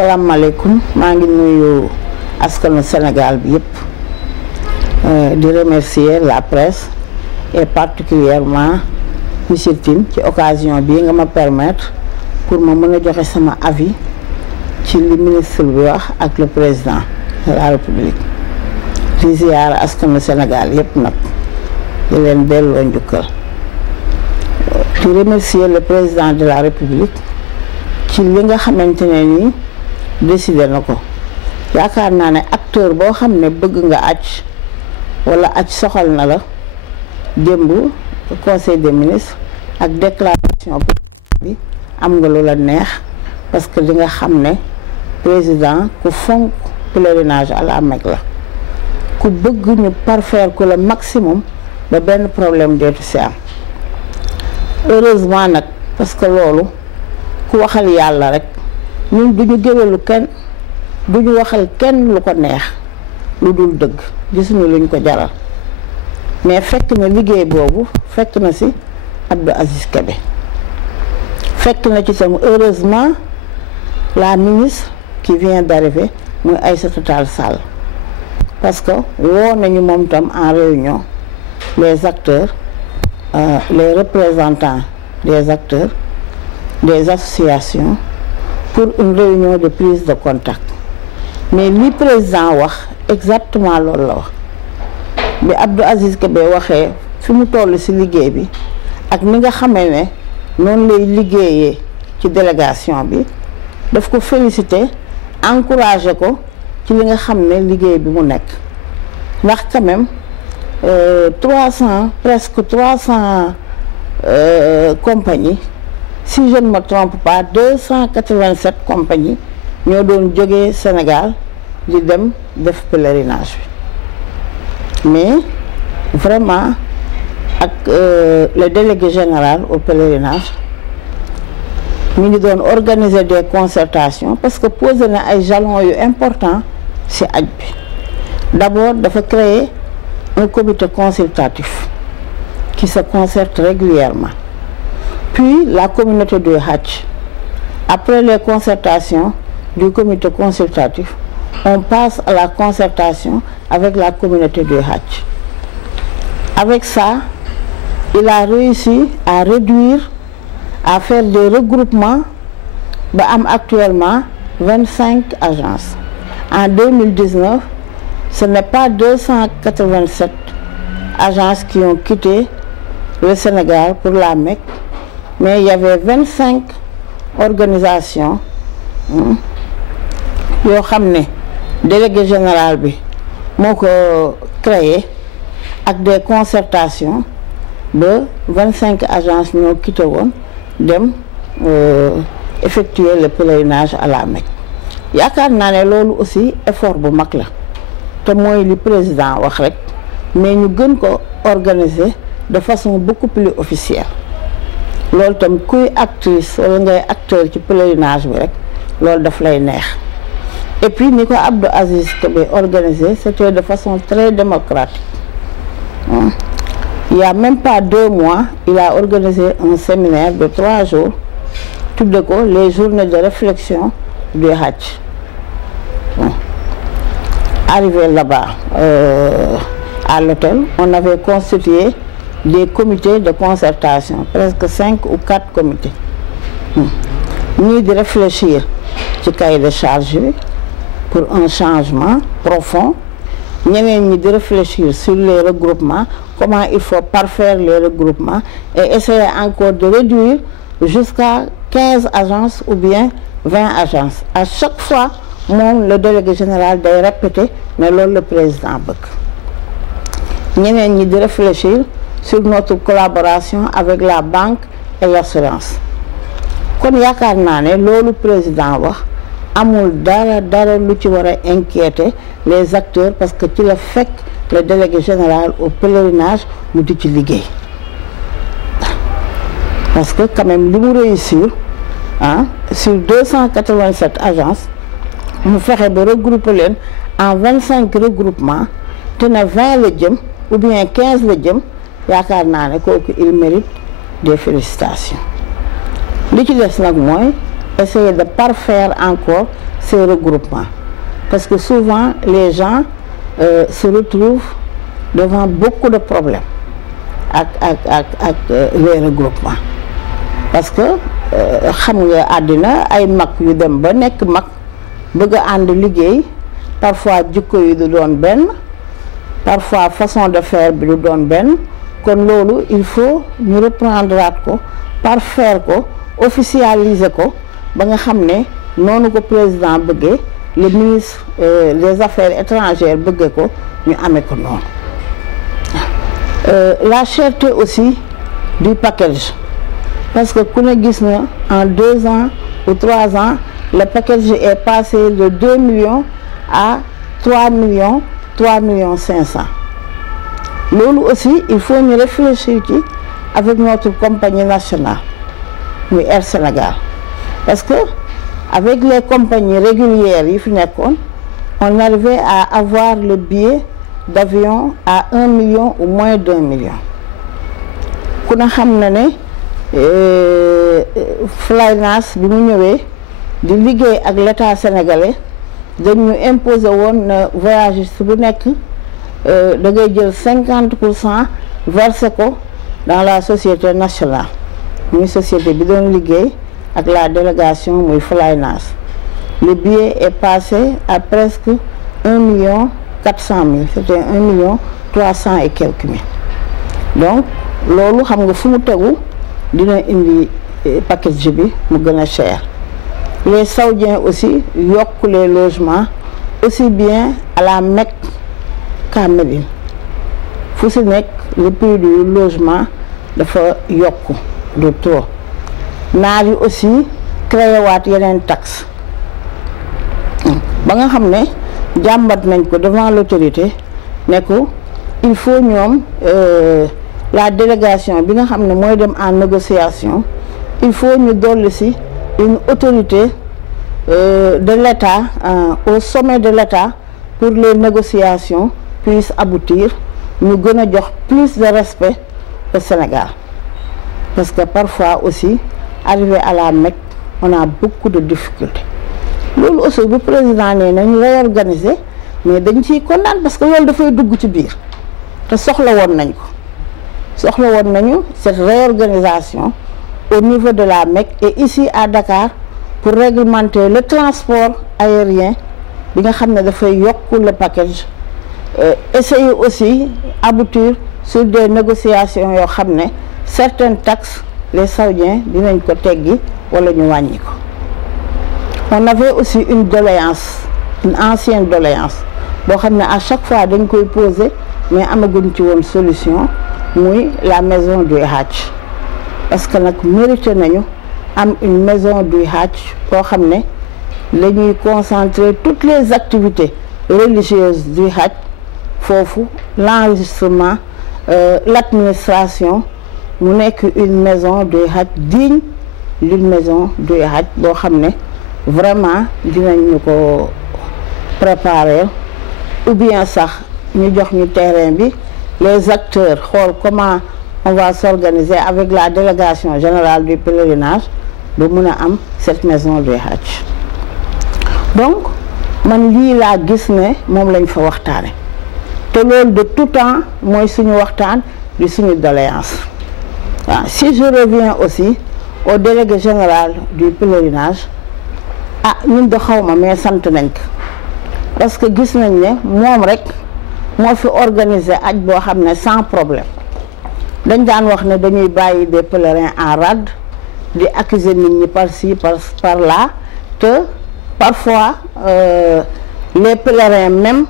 asalaamaaleykum maa ngi nuyu askanu Sénégal bi yëpp di remercier la presse et particulièrement monsieur Tine ci occasion bii nga ma permettre pour ma mën a joxe sama avis ci li ministre bi wax ak le président de la République di ziyaar askanu Sénégal yëpp nag di leen delloo njukkal di remercier le président de la République ci li nga xamante ne nii décidé na ko yaakaar naa ne acteur boo xam ne bëgg nga acc wala acc soxal na la démb conseil des ministres ak déclaration bi am nga lu la neex parce que li nga xam ne président ku fonk pèlerinage à la Mecque la ku bëgg ñu parfaire ko le maximum ba benn problème deetu si am heureusement nag parce que loolu ku waxal yàlla rek ñun duñu géwélu kenn duñu waxal kenn lu ko neex lu dul dëgg gisuñu luñ ko jaral mais fekk na liggéey boobu fekk na ci Abdou Aziz Kébé fekk na ci tam heureusement la ministre qui vient d'arriver muy Aïssata Tall Sall parce que woo nañu moom tam en réunion les acteurs les représentants des acteurs des associations pour une réunion de prise de contact mais li président wax exactement loolu la wax bi Abdou Aziz Kébé waxee fi mu toll ci liggéey bi ak ni nga xamee ne noonu lay liggéeyee ci délégation bi daf ko féliciter encourager ko ci li nga xam ne liggéey bi mu nekk ndax quand même 300 presque 300 compagnies si je ne me trompe pas 287 compagnies ñoo doon jógee Sénégal di dem def pèlerinage bi mais vraiment ak le délégué général au pèlerinage mi ngi doon organiser des concertations parce que posé na ay jalons yu important ci aj bi d'abord dafa créer un comité consultatif qui se concerte régulièrement puis la communauté du Hajj. Après les concertations du comité consultatif, on passe à la concertation avec la communauté du Hajj. Avec ça, il a réussi à réduire, à faire des regroupements. Ba am actuellement 25 agences. En 2019, ce n'est pas 287 agences qui ont quitté le Sénégal pour la Mecque, mais il y avait 25 organisations yoo xam ne délégué général bi moo ko créé ak des concertations ba 25 agences ñoo quitté woon dem effectuer le pèlerinage à la Mecque yaakaar naa ne loolu aussi effort bu mag la te mooy li président wax rek mais ñu gën ko organiser de façon beaucoup plus officielle loolu tam kuy actrice wala ngay acteur ci pèlerinage bi rek loolu daf lay neex et puis ni ko Abdou Aziz Kébé organisé c'était de façon très démocratique il y a même pas 2 mois il a organisé un séminaire de 3 jours tudde ko les journées de réflexion du Hajj arrivé là-bas à l'hôtel on avait constitué des comités de concertation, presque 5 ou 4 comités. Ni de réfléchir ci cahier de charge pour un changement profond, ni de réfléchir sur les regroupements, comment il faut parfaire les regroupements et essayer encore de réduire jusqu'à 15 agences ou bien 20 agences. À chaque fois, le délégué général doit répéter, mais là le président bëgg. Ni de réfléchir sur notre collaboration avec la banque et l'assurance kon yaakaar naa ne loolu président wax amul dara lu ci war a inquiéter les acteurs parce que ci la fekk le délégué général au pèlerinage mu di ci liggéey parce que quand même li mu réussir sur 287 agences mu fexe ba regrouper leen en 25 regroupements te ne 20 la jëm ou bien 15 la jëm yaakaar naa ne kooku il mérite des félicitations li ci des nag mooy essayer de parfaire encore ces regroupements. Parce que souvent, les gens se retrouvent devant beaucoup de problèmes avec les regroupements. Parce que, xam nga àddina ay mag yu dem ba nekk mag bëgg a ànd liggéey, parfois jikko yi du doon benn, parfois façon de faire bi du doon benn. Kon loolu il faut ñu reprendre ko, parfaire ko, officialiser ko ba nga xam ne noonu ko président bëggee, le ministre des affaires étrangères bëggee ko ñu amee ko noonu. La cherté aussi du package, parce que ku ne gis na en 2 ans ou 3 ans le package est passé de 2 millions à 3 millions 500. Loolu aussi il faut ñu réfléchir ci avec notre compagnie nationale muy Air Sénégal, parce que avec les compagnies régulières yi fi nekkoon, on arrivait à avoir le billet d'avion à 1 million ou moins d'1 million. ku ne xam na ne Flynas bi mu ñëwee di liggéey ak l'État sénégalais dañu imposer woon na voyagiste bu nekk da ngay jël 50% versé ko dans la société nationale, muy société bi doon liggéey ak la délégation muy Flynas. Le billet est passé à presque 1 million 400 000, c'était 1 million 300 et quelques mille. Donc loolu xam nga fu mu tegu dina indi package bi mu gën a cher. Les Saoudiens aussi yokk les logements aussi bien à la Mecque qu'à Médine. Fu si nekk le prix du logement dafa yokk de trop. Naar yi aussi créé waat yeneen taxe ba nga xam ne jàmbat nañ ko devant l'autorité ne ko il faut ñoom la délégation bi nga xam ne mooy dem en négociation, il faut ñu dolli si une autorité de l'État au sommet de l'État pour les négociations puissent aboutir, ñu gën a jox plus de respect au Sénégal. Parce que parfois aussi arrivé à la Mecque on a beaucoup de difficultés. Loolu aussi bu président nee nañu réorganiser, mais dañ ciy kontaan parce que loolu dafay dugg ci biir te soxla woon nañu cette réorganisation au niveau de la Mecque et ici à Dakar pour réglementer le transport aérien bi nga xam ne dafay yokk le package. Essayer aussi aboutir sur des négociations yoo xam ne certaines taxes les Saoudiens dinañ ko teggi wala ñu wàññi ko. On avait aussi une doléance, une ancienne doléance boo xam ne à chaque fois dañ koy poser mais amaguñ ci woon solution, muy la maison du Hajj. Parce que nag mérité nañu am une maison du Hajj boo xam ne la ñuy concentrer toutes les activités religieuses du Hajj foofu, l'enregistrement, l'administration, mu nekk une maison du Hajj digne d'une maison du Hajj boo xam ne vraiment dinañu ko préparer, ou bien sax ñu jox ñu terrain bi, les acteurs xool comment on va s'organiser avec la délégation générale du pèlerinage ba mun a am cette maison du Hajj. Donc man lii laa gis ne moom lañ fa waxtaane te loolu de tout temps mooy suñu waxtaan di suñu doléance. Waaw, si je reviens aussi au délégué général du pèlerinage, ñun de xawma mais sant nañ ko parce que gis nañ ne moom rek moo fi organiser aj boo xam ne sans problème. Dañ daan wax ne dañuy bàyyi des pèlerins en rade di accuser nit ñi par-ci par là, te parfois les pèlerins même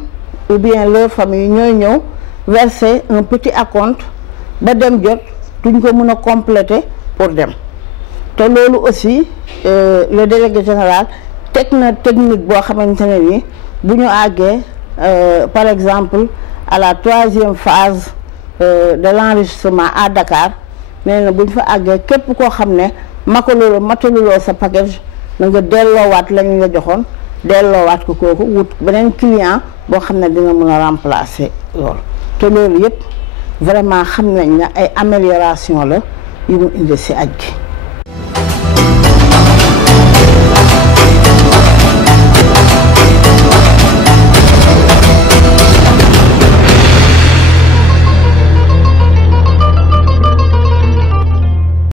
ou bien leur famille ñooy ñëw verser un petit acompte ba dem jot duñ ko mën a compléter pour dem. te loolu aussi le délégué général teg na technique boo xamante ne ni bu ñu àggee par exemple à la 3e phase de l'enregistrement à Dakar, nee na bu ñu fa àggee képp koo xam ne mataluloo sa package na nga delloowaat lañu la joxoon, delloowaat ko kooku wut beneen client boo xam ne dina mën a remplacer loolu. te loolu yëpp vraiment xam nañ ne ay amélioration la yu mu indi ci aj gi.